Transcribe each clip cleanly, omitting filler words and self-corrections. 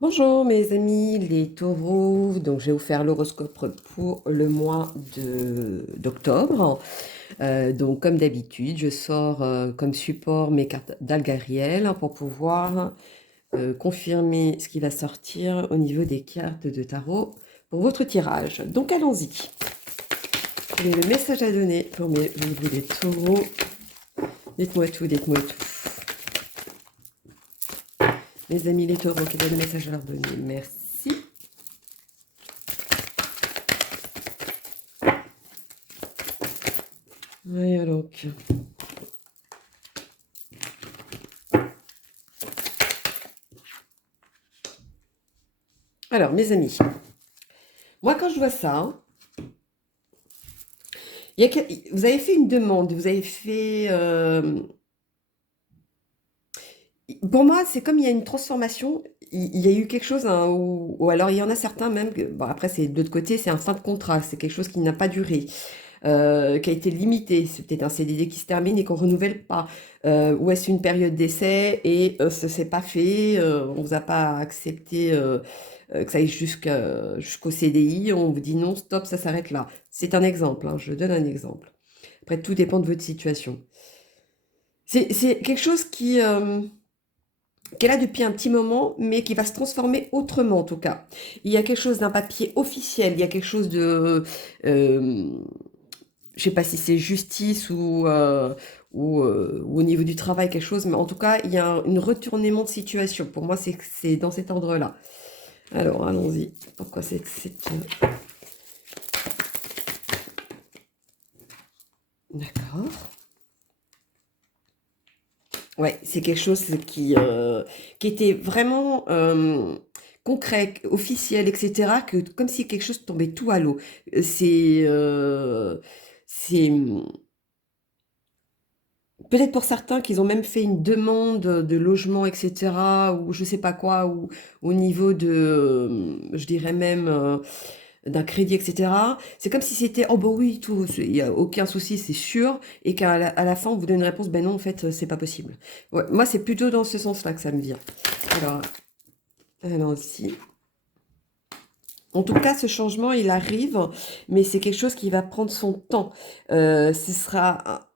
Bonjour mes amis les taureaux, donc je vais vous faire l'horoscope pour le mois d'octobre. Donc comme d'habitude, je sors comme support mes cartes d'Algariel pour pouvoir confirmer ce qui va sortir au niveau des cartes de tarot pour votre tirage. Donc allons-y. Quel est le message à donner pour vous les taureaux? Dites-moi tout, dites-moi tout. Mes amis les taureaux, quel est le message à leur donner? Merci. Voyons donc. Alors, mes amis, moi quand je vois ça, vous avez fait une demande, vous avez fait... pour moi, c'est comme il y a une transformation, il y a eu quelque chose, hein, ou alors il y en a certains même, bon après c'est de l'autre côté, c'est un fin de contrat, c'est quelque chose qui n'a pas duré, qui a été limité, c'est peut-être un CDD qui se termine et qu'on renouvelle pas, ou est-ce une période d'essai et ça s'est pas fait, on vous a pas accepté que ça aille jusqu'au CDI, on vous dit non, stop, ça s'arrête là. C'est un exemple, hein, je donne un exemple. Après, tout dépend de votre situation. C'est quelque chose qui est là depuis un petit moment, mais qui va se transformer autrement en tout cas. Il y a quelque chose d'un papier officiel, il y a quelque chose de... je sais pas si c'est justice ou au niveau du travail, quelque chose, mais en tout cas, il y a un retournement de situation. Pour moi, c'est dans cet ordre-là. Alors, allons-y. Pourquoi D'accord. Ouais, c'est quelque chose qui était vraiment concret, officiel, etc., que, comme si quelque chose tombait tout à l'eau. C'est peut-être pour certains qu'ils ont même fait une demande de logement, etc., ou je sais pas quoi, ou au niveau de, je dirais même, d'un crédit, etc. C'est comme si c'était, oh bah oui, tout, il n'y a aucun souci, c'est sûr, et qu'à la fin, on vous donne une réponse, ben non, en fait, c'est pas possible. Ouais, moi, c'est plutôt dans ce sens-là que ça me vient. Alors, allons-y. En tout cas, ce changement, il arrive, mais c'est quelque chose qui va prendre son temps. Ce sera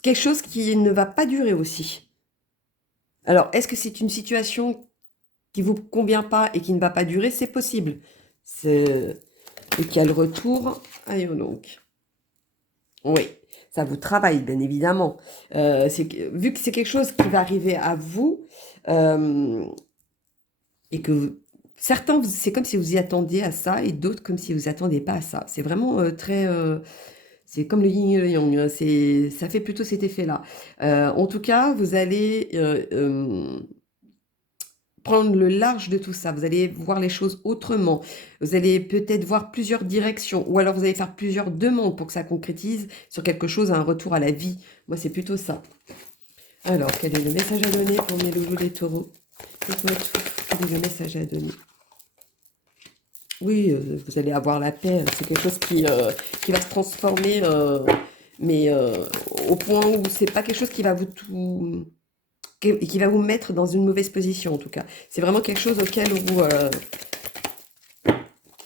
quelque chose qui ne va pas durer aussi. Alors, est-ce que c'est une situation qui vous convient pas et qui ne va pas durer? C'est possible. Et qu'il y a le retour. Allez, donc. Oui, ça vous travaille, bien évidemment. Vu que c'est quelque chose qui va arriver à vous, euh, et que certains, c'est comme si vous y attendiez à ça, et d'autres comme si vous n'y attendiez pas à ça. C'est vraiment très... c'est comme le yin et le yang, hein, ça fait plutôt cet effet-là. En tout cas, vous allez prendre le large de tout ça. Vous allez voir les choses autrement. Vous allez peut-être voir plusieurs directions, ou alors vous allez faire plusieurs demandes pour que ça concrétise sur quelque chose, un retour à la vie. Moi, c'est plutôt ça. Alors, quel est le message à donner pour mes loulous les taureaux? Dites-moi tout. Quel est le message à donner? Oui, vous allez avoir la paix. C'est quelque chose qui va se transformer, mais au point où c'est pas quelque chose qui va qui va vous mettre dans une mauvaise position, en tout cas. C'est vraiment quelque chose auquel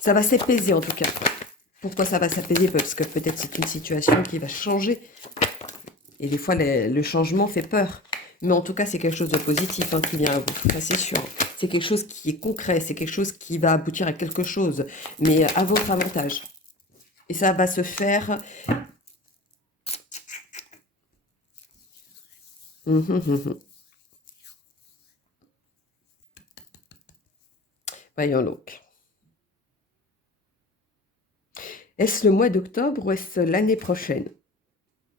ça va s'apaiser, en tout cas. Pourquoi ça va s'apaiser? Parce que peut-être c'est une situation qui va changer. Et des fois, le changement fait peur. Mais en tout cas, c'est quelque chose de positif, hein, qui vient à vous. Ça, c'est sûr. C'est quelque chose qui est concret. C'est quelque chose qui va aboutir à quelque chose. Mais à votre avantage. Et ça va se faire... Voyons donc. Est-ce le mois d'octobre ou est-ce l'année prochaine?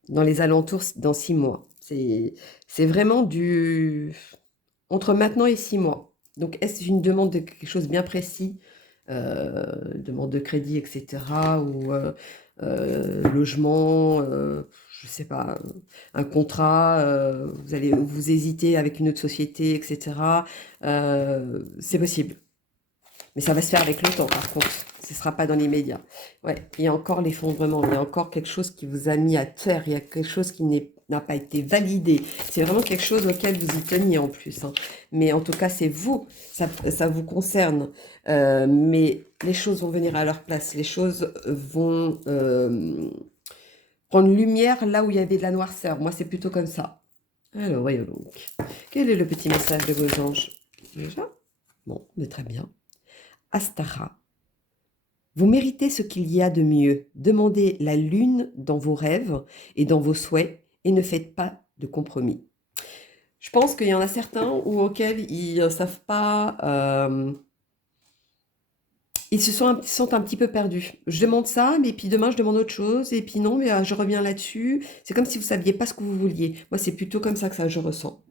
Dans les alentours, dans 6 mois. C'est vraiment entre maintenant et 6 mois. Donc, est-ce une demande de quelque chose bien précis, demande de crédit, etc., ou logement, je sais pas, un contrat, vous allez vous hésiter avec une autre société, etc. C'est possible. Mais ça va se faire avec le temps, par contre. Ce ne sera pas dans l'immédiat. Ouais, il y a encore l'effondrement. Il y a encore quelque chose qui vous a mis à terre. Il y a quelque chose qui n'a pas été validé. C'est vraiment quelque chose auquel vous y teniez en plus, hein. Mais en tout cas, c'est vous. Ça vous concerne. Mais les choses vont venir à leur place. Les choses vont prendre lumière là où il y avait de la noirceur. Moi, c'est plutôt comme ça. Alors, voyons donc. Quel est le petit message de vos anges? Déjà? Bon, mais très bien. Astara. Vous méritez ce qu'il y a de mieux. Demandez la lune dans vos rêves et dans vos souhaits et ne faites pas de compromis. Je pense qu'il y en a certains auxquels ils ne savent pas... ils se sont un petit peu perdus. Je demande ça, mais puis demain je demande autre chose, et puis non, mais je reviens là-dessus. C'est comme si vous ne saviez pas ce que vous vouliez. Moi, c'est plutôt comme ça que je ressens.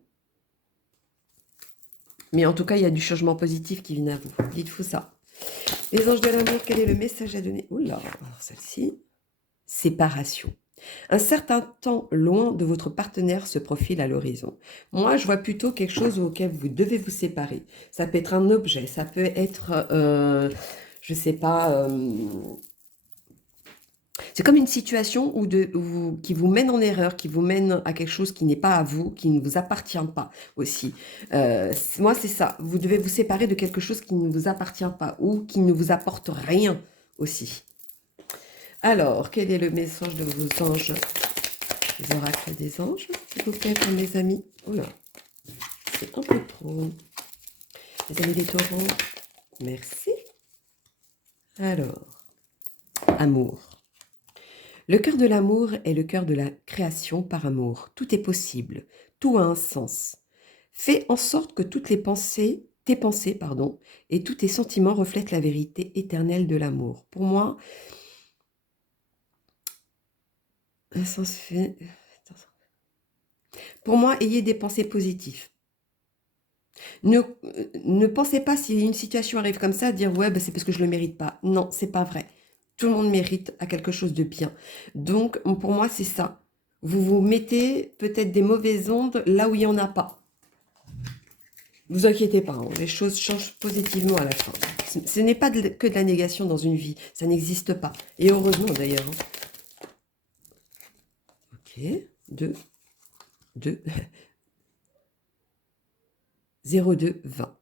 Mais en tout cas, il y a du changement positif qui vient à vous. Dites-vous ça. Les anges de l'amour, quel est le message à donner? Oula, alors celle-ci. Séparation. Un certain temps loin de votre partenaire se profile à l'horizon. Moi, je vois plutôt quelque chose auquel vous devez vous séparer. Ça peut être un objet, ça peut être, je ne sais pas, c'est comme une situation qui vous mène en erreur, qui vous mène à quelque chose qui n'est pas à vous, qui ne vous appartient pas aussi. Moi, c'est ça. Vous devez vous séparer de quelque chose qui ne vous appartient pas ou qui ne vous apporte rien aussi. Alors, quel est le message de vos anges? Les oracles des anges, s'il vous plaît, pour mes amis. Oula, c'est un peu trop. Les amis des taureaux, merci. Alors, amour. Le cœur de l'amour est le cœur de la création par amour. Tout est possible, tout a un sens. Fais en sorte que toutes tes pensées, et tous tes sentiments reflètent la vérité éternelle de l'amour. Pour moi, un sens fait... Pour moi, ayez des pensées positives. Ne pensez pas, si une situation arrive comme ça, à dire ouais, c'est parce que je ne le mérite pas. Non, c'est pas vrai. Tout le monde mérite à quelque chose de bien. Donc, pour moi, c'est ça. Vous vous mettez peut-être des mauvaises ondes là où il n'y en a pas. Ne vous inquiétez pas, hein, les choses changent positivement à la fin. Ce n'est pas que de la négation dans une vie. Ça n'existe pas. Et heureusement d'ailleurs. Ok, 2, 2, 02, 20.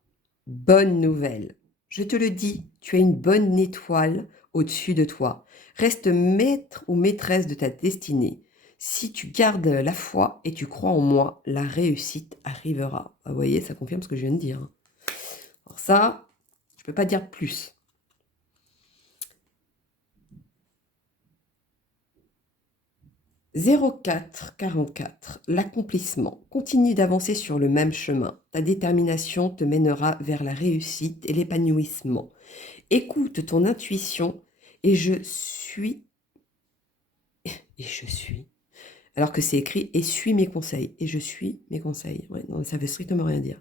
Bonne nouvelle. Je te le dis, tu as une bonne étoile au-dessus de toi. Reste maître ou maîtresse de ta destinée. Si tu gardes la foi et tu crois en moi, la réussite arrivera. Vous voyez, ça confirme ce que je viens de dire. Alors ça, je ne peux pas dire plus. 0444, l'accomplissement. Continue d'avancer sur le même chemin. Ta détermination te mènera vers la réussite et l'épanouissement. Écoute ton intuition et je suis. Et je suis. Alors que c'est écrit et suis mes conseils. Et je suis mes conseils. Ouais, non, ça veut strictement rien dire.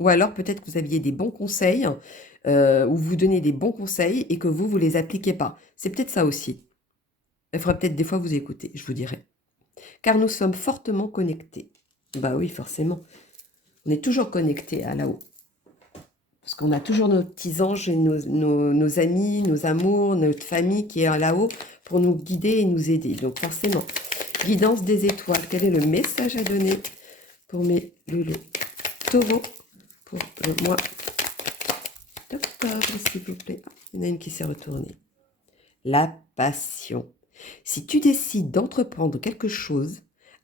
Ou alors peut-être que vous aviez des bons conseils, ou vous donnez des bons conseils et que vous ne les appliquez pas. C'est peut-être ça aussi. Il faudra peut-être des fois vous écouter, je vous dirai. Car nous sommes fortement connectés. Bah oui, forcément. On est toujours connectés à là-haut. Parce qu'on a toujours nos petits anges et nos amis, nos amours, notre famille qui est là-haut pour nous guider et nous aider. Donc forcément, guidance des étoiles. Quel est le message à donner pour mes loulous taureaux pour le mois d'octobre, s'il vous plaît? Ah, il y en a une qui s'est retournée. La passion. Si tu décides d'entreprendre quelque chose,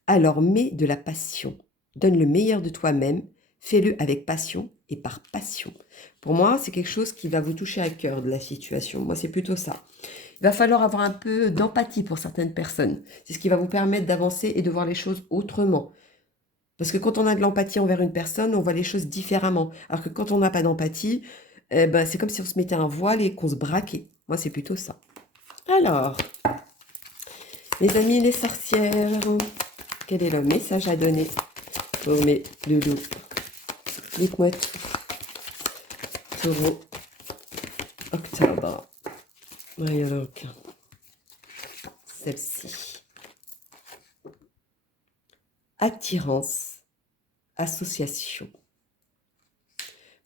alors mets de la passion. Donne le meilleur de toi-même. Fais-le avec passion et par passion. Pour moi, c'est quelque chose qui va vous toucher à cœur de la situation. Moi, c'est plutôt ça. Il va falloir avoir un peu d'empathie pour certaines personnes. C'est ce qui va vous permettre d'avancer et de voir les choses autrement. Parce que quand on a de l'empathie envers une personne, on voit les choses différemment. Alors que quand on n'a pas d'empathie, c'est comme si on se mettait un voile et qu'on se braquait. Moi, c'est plutôt ça. Alors, mes amis les sorcières, quel est le message à donner pour mes loulous? Dites-moi tout. Taureau, octobre. Oui, alors, celle-ci. Attirance, association.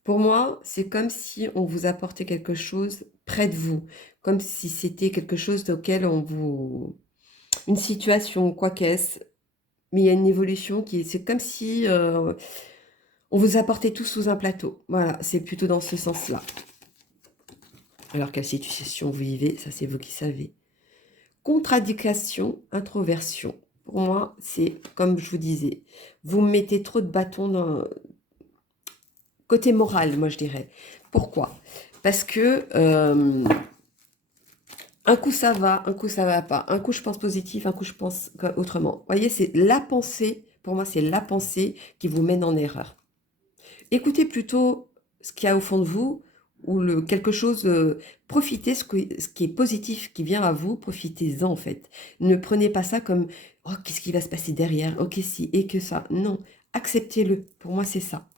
Pour moi, c'est comme si on vous apportait quelque chose près de vous, comme si c'était quelque chose auquel on vous... Une situation, quoi qu'est-ce, mais il y a une évolution qui est... C'est comme si on vous apportait tout sous un plateau. Voilà, c'est plutôt dans ce sens-là. Alors quelle situation vous vivez, ça c'est vous qui savez. Contradiction, introversion. Pour moi, c'est comme je vous disais, vous mettez trop de bâtons dans... Côté moral, moi je dirais. Pourquoi? Parce que un coup ça va pas. Un coup je pense positif, un coup je pense autrement. Vous voyez, c'est la pensée, pour moi c'est la pensée qui vous mène en erreur. Écoutez plutôt ce qu'il y a au fond de vous, ou quelque chose, profitez ce qui est positif qui vient à vous, profitez-en en fait. Ne prenez pas ça comme oh qu'est-ce qui va se passer derrière, ok si et que ça. Non, acceptez-le. Pour moi c'est ça.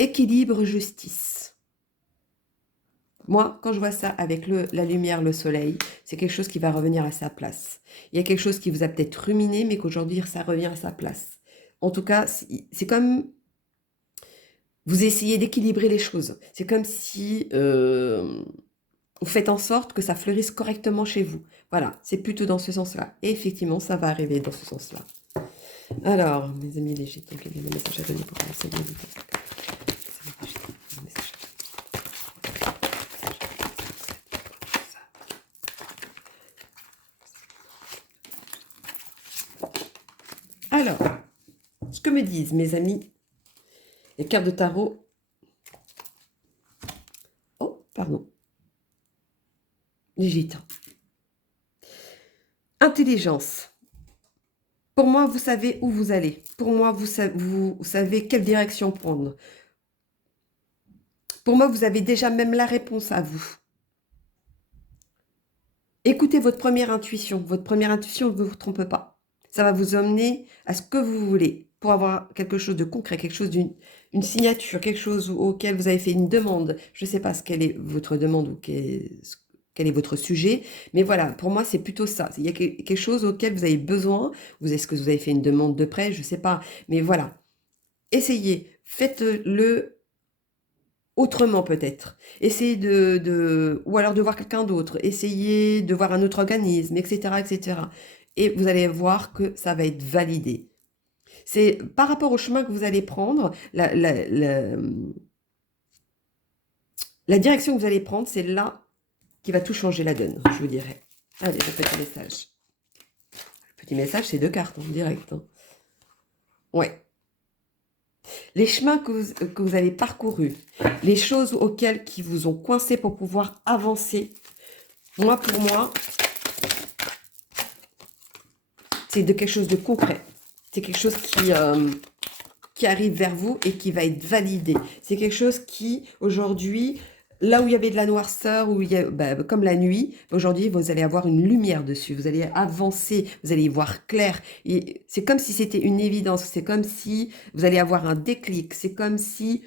Équilibre, justice. Moi, quand je vois ça avec la lumière, le soleil, c'est quelque chose qui va revenir à sa place. Il y a quelque chose qui vous a peut-être ruminé, mais qu'aujourd'hui, ça revient à sa place. En tout cas, c'est comme vous essayez d'équilibrer les choses. C'est comme si vous faites en sorte que ça fleurisse correctement chez vous. Voilà, c'est plutôt dans ce sens-là. Et effectivement, ça va arriver dans ce sens-là. Alors, mes amis légitimes, quel est le message à donner pour commencer bien vite. Alors, ce que me disent mes amis, les cartes de tarot. Oh, pardon. Les gitans. Intelligence. Pour moi, vous savez où vous allez. Pour moi, vous savez quelle direction prendre. Pour moi, vous avez déjà même la réponse à vous. Écoutez votre première intuition. Votre première intuition ne vous trompe pas. Ça va vous emmener à ce que vous voulez pour avoir quelque chose de concret, quelque chose une signature, quelque chose auquel vous avez fait une demande. Je ne sais pas quelle est votre demande ou quel est votre sujet, mais voilà, pour moi, c'est plutôt ça. Il y a quelque chose auquel vous avez besoin. Est-ce que vous avez fait une demande de prêt? Je ne sais pas, mais voilà. Essayez, faites-le autrement peut-être. Essayez ou alors de voir quelqu'un d'autre. Essayez de voir un autre organisme, etc., etc. Et vous allez voir que ça va être validé. C'est par rapport au chemin que vous allez prendre, la direction que vous allez prendre, c'est là qui va tout changer la donne, je vous dirais. Allez, le petit message. Le petit message, c'est 2 cartes en direct. Hein. Ouais. Les chemins que vous avez parcourus, les choses qui vous ont coincé pour pouvoir avancer, pour moi, c'est de quelque chose de concret. C'est quelque chose qui arrive vers vous et qui va être validé. C'est quelque chose qui, aujourd'hui, là où il y avait de la noirceur, comme la nuit, aujourd'hui, vous allez avoir une lumière dessus. Vous allez avancer, vous allez y voir clair. Et c'est comme si c'était une évidence. C'est comme si vous allez avoir un déclic. C'est comme si...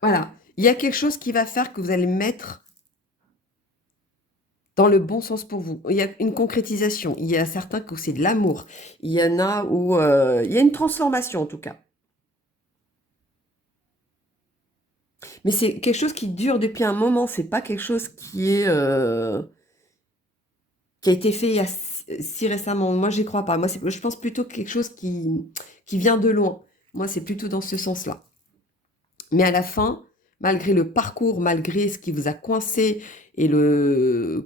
Voilà. Il y a quelque chose qui va faire que vous allez mettre dans le bon sens pour vous. Il y a une concrétisation. Il y a certains que c'est de l'amour. Il y en a où il y a une transformation en tout cas. Mais c'est quelque chose qui dure depuis un moment. C'est pas quelque chose qui a été fait il y a si récemment. Moi, j'y crois pas. Moi, je pense plutôt quelque chose qui vient de loin. Moi, c'est plutôt dans ce sens-là. Mais à la fin, malgré le parcours, malgré ce qui vous a coincé et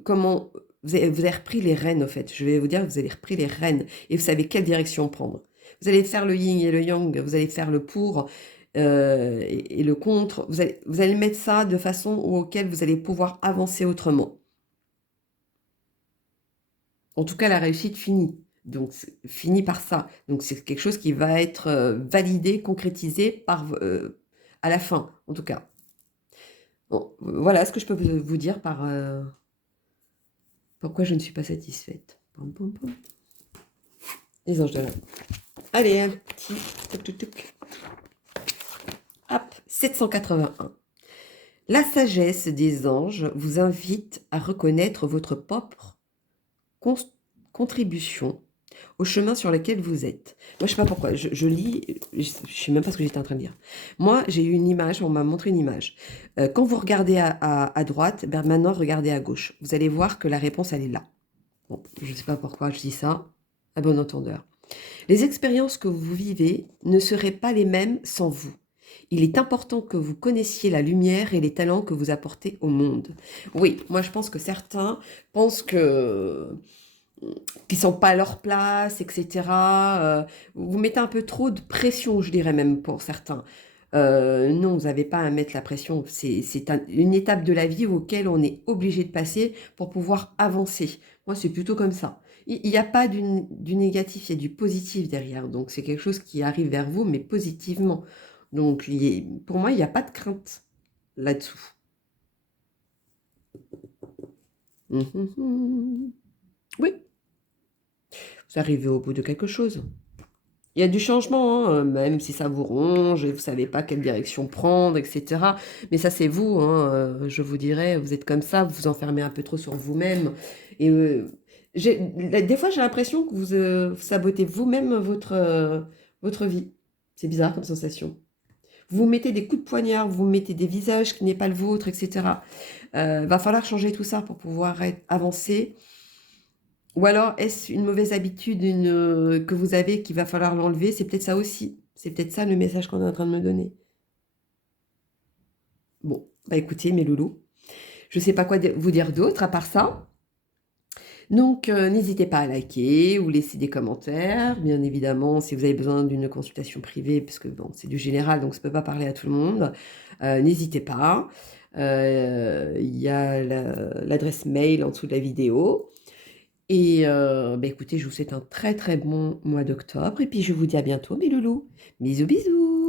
comment vous avez repris les rênes, en fait. Je vais vous dire, vous avez repris les rênes et vous savez quelle direction prendre. Vous allez faire le yin et le yang, vous allez faire le pour et le contre. Vous allez mettre ça de façon auquel vous allez pouvoir avancer autrement. En tout cas, la réussite finit. Donc, finit par ça. Donc, c'est quelque chose qui va être validé, concrétisé à la fin, en tout cas. Bon, voilà ce que je peux vous dire par pourquoi je ne suis pas satisfaite. Pom, pom, pom. Les anges de l'amour. Allez, un petit... Hop, 781. La sagesse des anges vous invite à reconnaître votre propre contribution au chemin sur lequel vous êtes. Moi, je sais pas pourquoi, je lis, je sais même pas ce que j'étais en train de dire. Moi, j'ai eu une image, on m'a montré une image. Quand vous regardez à droite, ben maintenant, regardez à gauche. Vous allez voir que la réponse, elle est là. Bon, je sais pas pourquoi je dis ça, à bon entendeur. Les expériences que vous vivez ne seraient pas les mêmes sans vous. Il est important que vous connaissiez la lumière et les talents que vous apportez au monde. Oui, moi je pense que certains pensent que qu'ils sont pas à leur place, etc. Vous mettez un peu trop de pression, je dirais même pour certains. Non, vous n'avez pas à mettre la pression. C'est une étape de la vie auquel on est obligé de passer pour pouvoir avancer. Moi, c'est plutôt comme ça. Il n'y a pas du négatif, il y a du positif derrière. Donc, c'est quelque chose qui arrive vers vous, mais positivement. Donc, pour moi, il n'y a pas de crainte là-dessous. Mhm. Oui, vous arrivez au bout de quelque chose. Il y a du changement, hein, même si ça vous ronge et vous ne savez pas quelle direction prendre, etc. Mais ça, c'est vous, hein, je vous dirais, vous êtes comme ça, vous vous enfermez un peu trop sur vous-même. Et des fois, j'ai l'impression que vous sabotez vous-même votre vie. C'est bizarre comme sensation. Vous vous mettez des coups de poignard, vous vous mettez des visages qui n'est pas le vôtre, etc. Va falloir changer tout ça pour pouvoir avancer. Ou alors, est-ce une mauvaise habitude que vous avez qu'il va falloir l'enlever? C'est peut-être ça aussi. C'est peut-être ça le message qu'on est en train de me donner. Bon, bah écoutez, mes loulous, je ne sais pas quoi vous dire d'autre à part ça. Donc, n'hésitez pas à liker ou laisser des commentaires. Bien évidemment, si vous avez besoin d'une consultation privée, parce que bon, c'est du général, donc ça ne peut pas parler à tout le monde, n'hésitez pas. Il y a l'adresse mail en dessous de la vidéo. Et bah écoutez, je vous souhaite un très très bon mois d'octobre et puis je vous dis à bientôt mes loulous. Bisous bisous.